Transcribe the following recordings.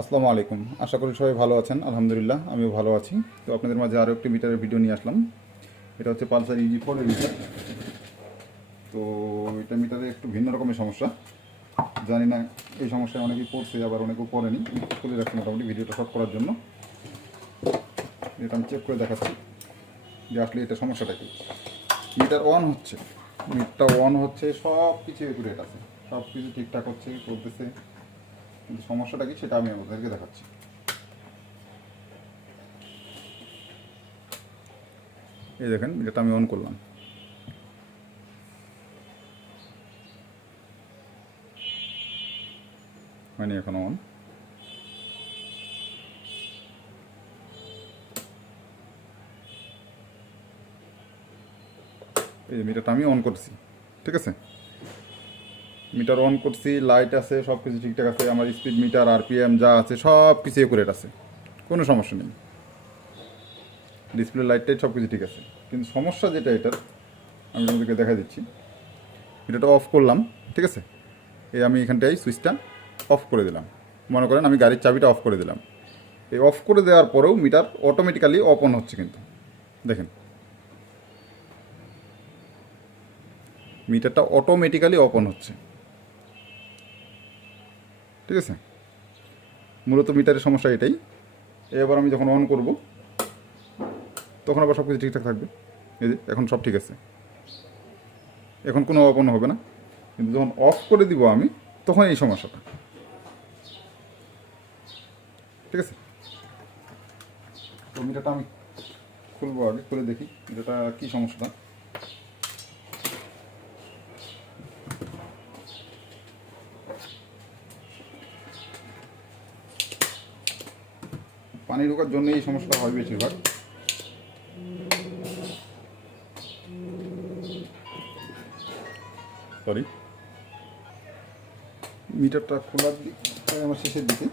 আসসালামু আলাইকুম। আশা করি সবাই ভালো আছেন। আলহামদুলিল্লাহ আমিও ভালো আছি। তো আপনাদের মাঝে আরও একটি মিটারের ভিডিও নিয়ে আসলাম। এটা হচ্ছে পালসার EG4 মিটার। তো এটা মিটারে একটু ভিন্ন রকমের সমস্যা। জানি না এই সমস্যায় অনেকেই পড়ছে, আবার অনেকেও পড়েনি। খুলে রাখছি মোটামুটি ভিডিওটা শর্ট করার জন্য। এটা আমি চেক করে দেখাচ্ছি যে আসলে এটা সমস্যাটা কি। মিটার অন হচ্ছে, মিটারটা অন হচ্ছে, সব কিছু একুরেট আছে, সব কিছু ঠিকঠাক হচ্ছে, চলতেছে, কিন্তু সমস্যাটা কি সেটা আমি আপনাদেরকে দেখাচ্ছি। এই দেখেন, এটা আমি অন করলাম, হয়নি এখনো অন। এই যে মিটারটা আমি অন করছি, ঠিক আছে, মিটার অন করছি, লাইট আছে, সব কিছু ঠিকঠাক আছে, আমার স্পিড মিটার RPM যা আছে সব কিছু একুরেট আছে, কোনো সমস্যা নেই, ডিসপ্লে লাইট টাইট সব কিছু ঠিক আছে। কিন্তু সমস্যা যেটা এটার আমি তোমাদেরকে দেখা দিচ্ছি। মিটারটা অফ করলাম, ঠিক আছে, এই আমি এখানটাই সুইচটা অফ করে দিলাম, মনে করেন আমি গাড়ির চাবিটা অফ করে দিলাম। এই অফ করে দেওয়ার পরেও মিটার অটোমেটিক্যালি অফ অন হচ্ছে, কিন্তু দেখেন মিটারটা অটোমেটিক্যালি অফ অন হচ্ছে, ঠিক আছে। মূলত মিটারের সমস্যা এটাই। এবার আমি যখন অন করব তখন আবার সব কিছু ঠিকঠাক থাকবে। এই যে এখন সব ঠিক আছে, এখন কোনো অন হবে না। কিন্তু যখন অফ করে দিব আমি, তখন এই সমস্যাটা, ঠিক আছে। তো মিটারটা আমি খুলবো, আগে খুলে দেখি মিটারটা কী সমস্যাটা। পানি ঢোকার জন্য এই সমস্যাটা হয় বেশিরভাগ। সরি, মিটারটা খোলার দিক আমার শেষের দিকে।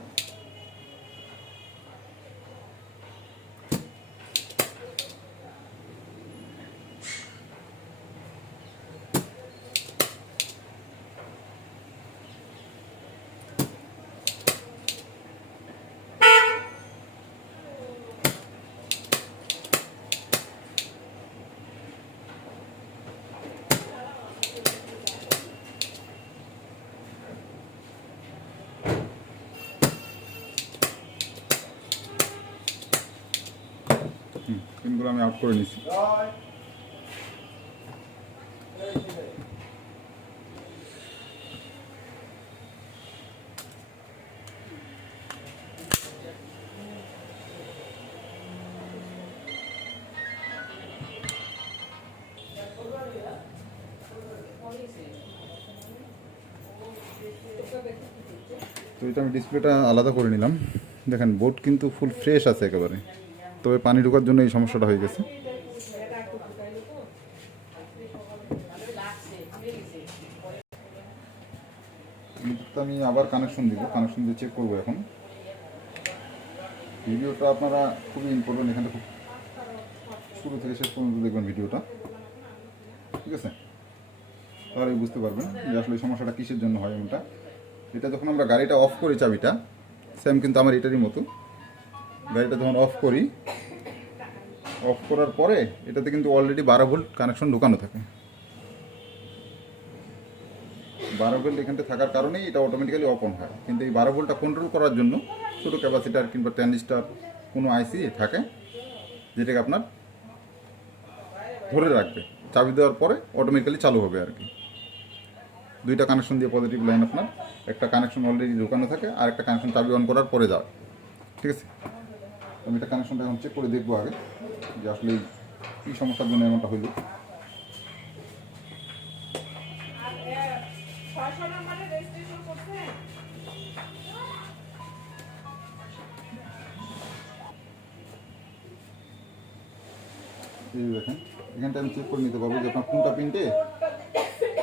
পিনগুলো আমি আউট করে নিচ্ছি। তো এটা আমি ডিসপ্লেটা আলাদা করে নিলাম। দেখেন বোর্ড কিন্তু ফুল ফ্রেশ আছে একেবারে, তবে পানি ঢোকার জন্য এই সমস্যাটা হয়ে গেছে। আমি আবার কানেকশন দিব, কানেকশন দিয়ে চেক করবো। এখন ভিডিওটা আপনারা খুবই ইম্পর্টেন্ট, এখানে খুব শুরু থেকে শেষ পর্যন্ত দেখবেন ভিডিওটা, ঠিক আছে, তাহলে বুঝতে পারবেন যে আসলে এই সমস্যাটা কিসের জন্য হয়। এমনটা এটা যখন আমরা গাড়িটা অফ করি, চাবিটা সেম কিন্তু আমার এটারই মতো। গাড়িটা যখন অফ করি, অফ করার পরে এটাতে কিন্তু অলরেডি 12 ভোল্ট কানেকশন ঢোকানো থাকে। 12 ভোল্ট এখানটা থাকার কারণেই এটা অটোমেটিক্যালি ওপেন হয়। কিন্তু এই 12 ভোল্টটা কন্ট্রোল করার জন্য ছোটো ক্যাপাসিটার কিংবা ট্রানজিস্টার কোনো আইসি থাকে, যেটাকে আপনার ধরে রাখবে, চাবি দেওয়ার পরে অটোমেটিক্যালি চালু হবে আর কি। দুইটা কানেকশন দিয়ে পজিটিভ লাইন আপনার, একটা কানেকশন অলরেডি ঢোকানো থাকে, আর একটা কানেকশন চাবি অন করার পরে যাবে, ঠিক আছে। আমি এটা কানেকশনটা এখন চেক করে দেখবো আগে যে আসলে কী সমস্যার জন্য এমনটা হইল। এই দেখেন, এখানটা আমি চেক করে নিতে পারবো যে আপনার কোনটা পিনটে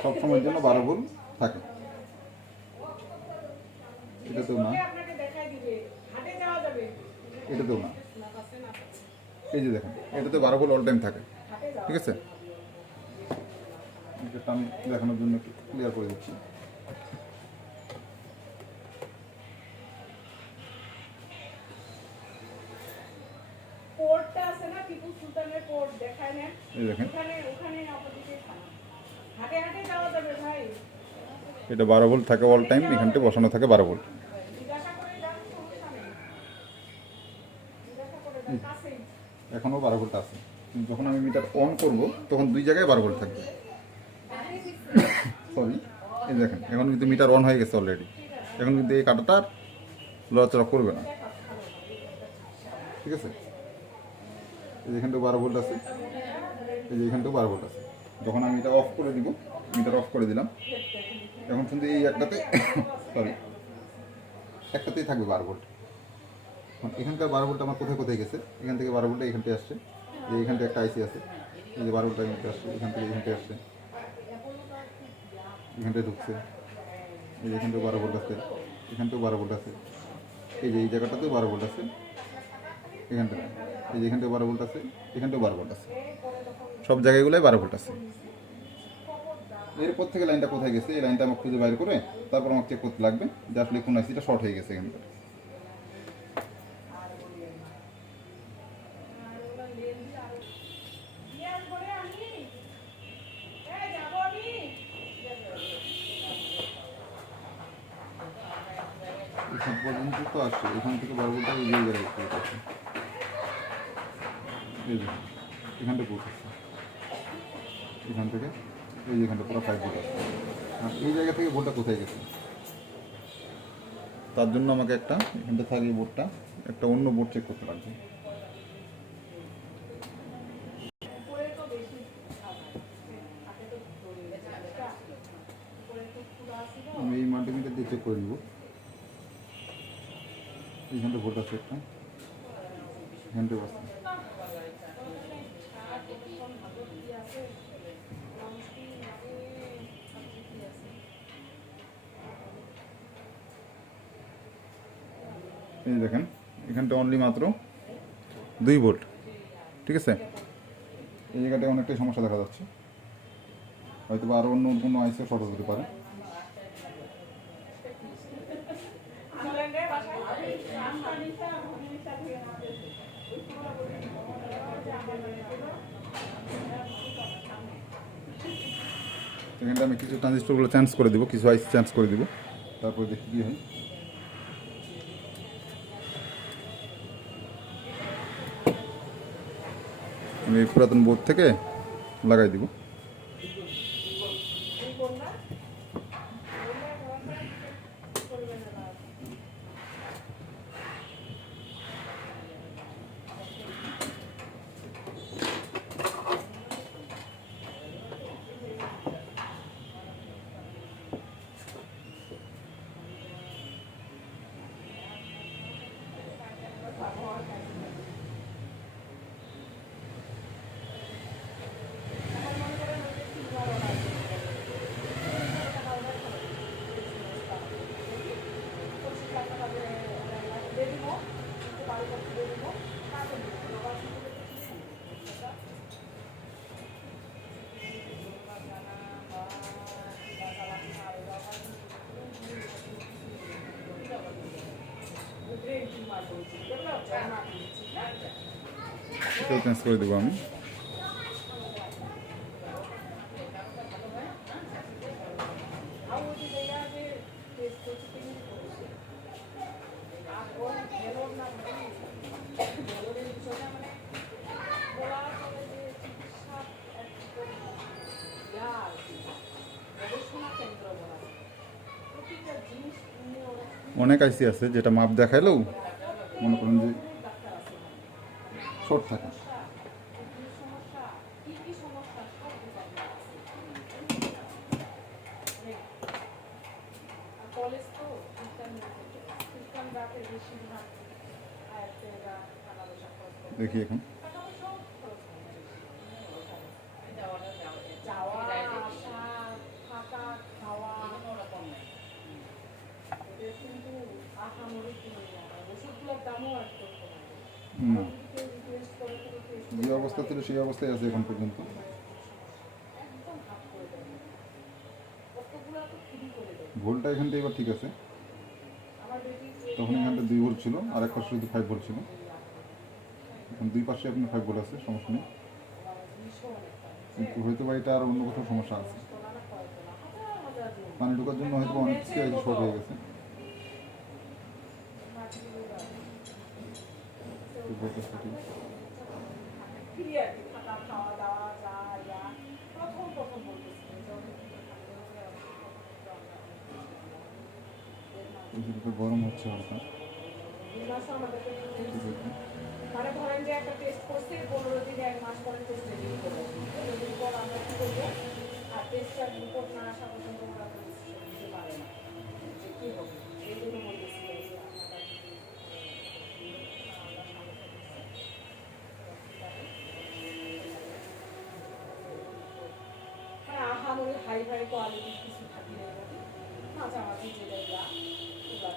সবসময়ের জন্য 12 ভোল্ট থাকে। এটাতেও না, এটাতেও না, এই যে দেখেন এটাতে 12 ভোল্ট অল টাইম থাকে, ঠিক আছে। এটা আমি দেখানোর জন্য একটু ক্লিয়ার করে দিচ্ছি। এই দেখেন এটা 12 ভোল্ট থাকে অল টাইম, এখানটা বসানো থাকে 12 ভোল্ট। এখনও 12 ভোল্ট আছে, যখন আমি মিটার অন করব তখন দুই জায়গায় 12 ভোল্ট থাকবে। সরি, এই দেখেন এখন কিন্তু মিটার অন হয়ে গেছে অলরেডি, এখন কিন্তু এই কাঁটাটা আর লড়াচড়া করবে না, ঠিক আছে। এই যে এখানটাও 12 ভোল্ট আছে, এই যে এখানটাও 12 ভোল্ট আছে। যখন আমি এটা অফ করে দিব, মিটার অফ করে দিলাম, এখন কিন্তু এই একটাতে সরি একটাতেই থাকবে 12 ভোল্ট। এখানকার 12 ভোল্ট আমার কোথায় কোথায় গেছে, এখান থেকে 12 ভোল্ট এখানটায় আসছে, যে এখানটা একটা আইসি আছে, এই যে 12 ভোল্ট এখানটায় আসছে, এখান থেকে এখানটায় আসছে, এখানটায় ঢুকছে, এই যে এখানটাও 12 ভোল্ট আছে, এখানটাও 12 ভোল্ট আছে, এই যে এই জায়গাটাতেও 12 ভোল্ট আছে, এখানটা এই যে এখানটাও 12 ভোল্ট আছে, এখানটাও 12 ভোল্ট আছে, সব জায়গাগুলোয় 12 ভোল্ট আছে। এরপর থেকে লাইনটা কোথায় গেছে, এই লাইনটা আমাকে খুঁজে বাইর করে তারপর আমাকে চেক করতে লাগবে যে আসলে কোন আইসিটা শর্ট হয়ে গেছে এখানটা। এখান পর্যন্ত তো আসছে, এখান থেকে 12 ভোল্টটা এই জায়গায় আসছে, এই যে এখানটা পৌঁছাচ্ছে, এখান থেকে এই যে এখানটা পুরো 5 ভোল্ট আসছে। আর এই জায়গা থেকে ভোল্টটা কোথায় গেছে, তার জন্য আমাকে একটা এখানটা থাকে বোর্ডটা একটা অন্য বোর্ড চেক করতে লাগবে। আমি এই মাল্টিমিটার দিয়ে চেক করে নিব, এইখানটা ভোল্ট আছে একটা, এখানটা আছে, এই দেখেন এখানটা অনলি মাত্র 2 ভোল্ট, ঠিক আছে। এই জায়গাটায় অনেকটাই সমস্যা দেখা যাচ্ছে, হয়তো বা আরও অন্য কোনো আইসে শর্ট হতে পারে। এখানটা আমি কিছু ট্রানজিস্টরগুলো চেঞ্জ করে দেবো, কিছু আইসি চেঞ্জ করে দেবো, তারপরে দেখি কী হয়। আমি পুরাতন বোর্ড থেকে লাগাই দিব। এটাও চেঞ্জ করে দেবো আমি। অনেক আইসি আছে যেটা মাপ দেখাইলেও মনে করেন যে শর্ট থাকে। দেখি এখন যে অবস্থা ছিল সেই অবস্থায় আছে এখন পর্যন্ত। ভোল্টটা এখানটা এবার ঠিক আছে, তখন এখানটা 2 ভোল্ট ছিল আর এক পাশে শুধু 5 ভোল্ট ছিল। দুই পাশে আপনার 5 ভোল্ট আছে, সমস্যা নেই, কিন্তু হয়তো বা এটা আর অন্য কোথাও সমস্যা আছে। পানি ঢোকার জন্য হয়তো অনেক কিছু আইসি শর্ট হয়ে গেছে। গরম হচ্ছে হালকা। মানে ধরেন যে একটা টেস্ট করছে 15 দিন 1 মাস পরে টেস্ট রেডি করবো, এরপর আমরা কি করবো, আর টেস্টটার রিপোর্ট না আসা পর্যন্ত ওরা দিতে পারে না, কি হবে এই জন্য বলতেছি মানে আহামরি হাই ফাই কোয়ালিটির কিছু থাকি না, মাঝামাঝি যেটা ওরা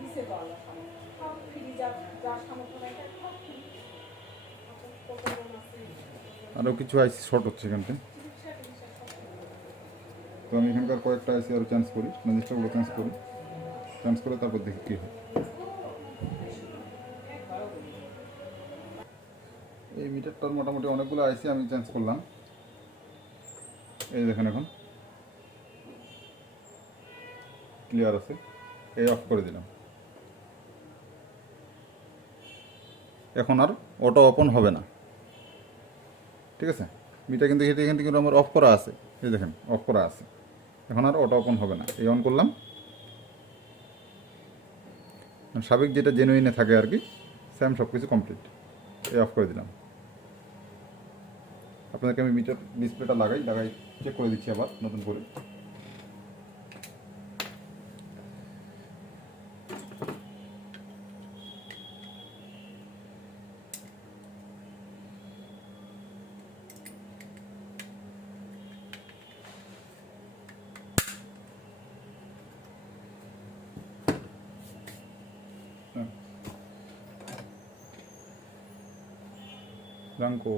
দিছে তো আল্লাহ সব ফ্রি, যার সামর্থ্য নাই তার সব ফ্রি। আরও কিছু আইসি শর্ট হচ্ছে এখানটা, তো আমি এখানকার কয়েকটা আইসি আরও চেঞ্জ করি, রেজিস্টারগুলো চেঞ্জ করে তারপর দেখি কী হয়। এই মিটারটার মোটামুটি অনেকগুলো আইসি আমি চেঞ্জ করলাম। এই দেখেন এখন ক্লিয়ার আছে, এই অফ করে দিলাম। এখন আর অটো ওপেন হবে না, ঠিক আছে। মিটার কিন্তু এখান থেকে আমার অফ করা আছে, এই দেখেন অফ করা আছে, এখন আর অটো ওপেন হবে না। এই অন করলাম, সাবেক যেটা জেনুইনে থাকে আর কি, সেম সব কিছু কমপ্লিট। এই অফ করে দিলাম। আপনাদেরকে আমি মিটার ডিসপ্লেটা লাগাই চেক করে দিচ্ছি আবার নতুন করে। Blanco.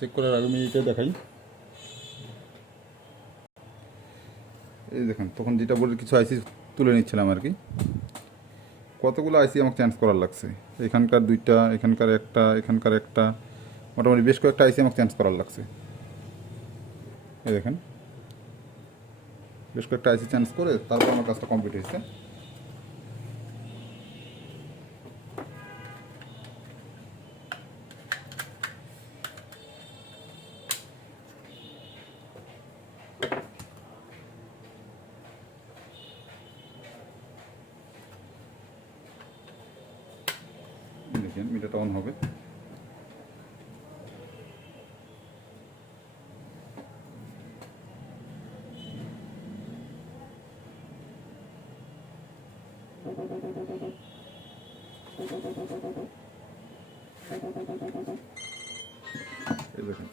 চেক করার আগে আমি এটা দেখাই। এই দেখেন তখন যেটা বলে কিছু আইসি তুলে নিচ্ছিলাম আর কি, কতগুলো আইসি আমাকে চেঞ্জ করার লাগছে। এখানকার দুইটা, এখানকার একটা, মোটামুটি বেশ কয়েকটা আইসি আমাকে চেঞ্জ করার লাগছে। এই দেখেন বেশ কয়েকটা আইসি চেঞ্জ করে তারপর আমার কাজটা কমপ্লিট হয়েছে। দেখেন মিটারটা অন হবে। এই দেখেন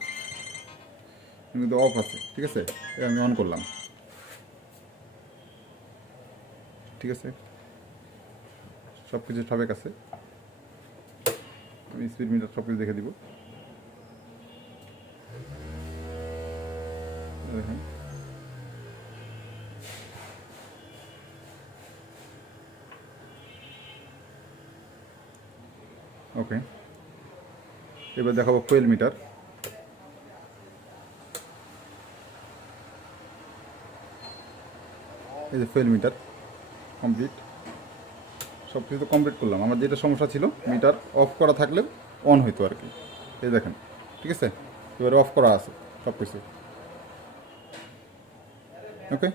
কিন্তু অফ আছে, ঠিক আছে। আমি অন করলাম, ঠিক আছে, সব কিছু সবেক আছে। আমি স্পিড মিটার সব কিছু দেখে দিব। দেখেন ওকে, এবার দেখাবো ফুয়েল মিটার। এই যে ফুয়েল মিটার কমপ্লিট। সব কিছু তো কমপ্লিট করলাম। আমার যেটা সমস্যা ছিল মিটার অফ করা থাকলে অন হইতো আর কি, এই দেখেন, ঠিক আছে, এবারে অফ করা আছে সব কিছু। ওকে,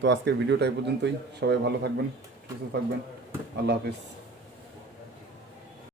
তো আজকের ভিডিওটা এই পর্যন্তই। সবাই ভালো থাকবেন, সুস্থ থাকবেন, আল্লাহ হাফিজ।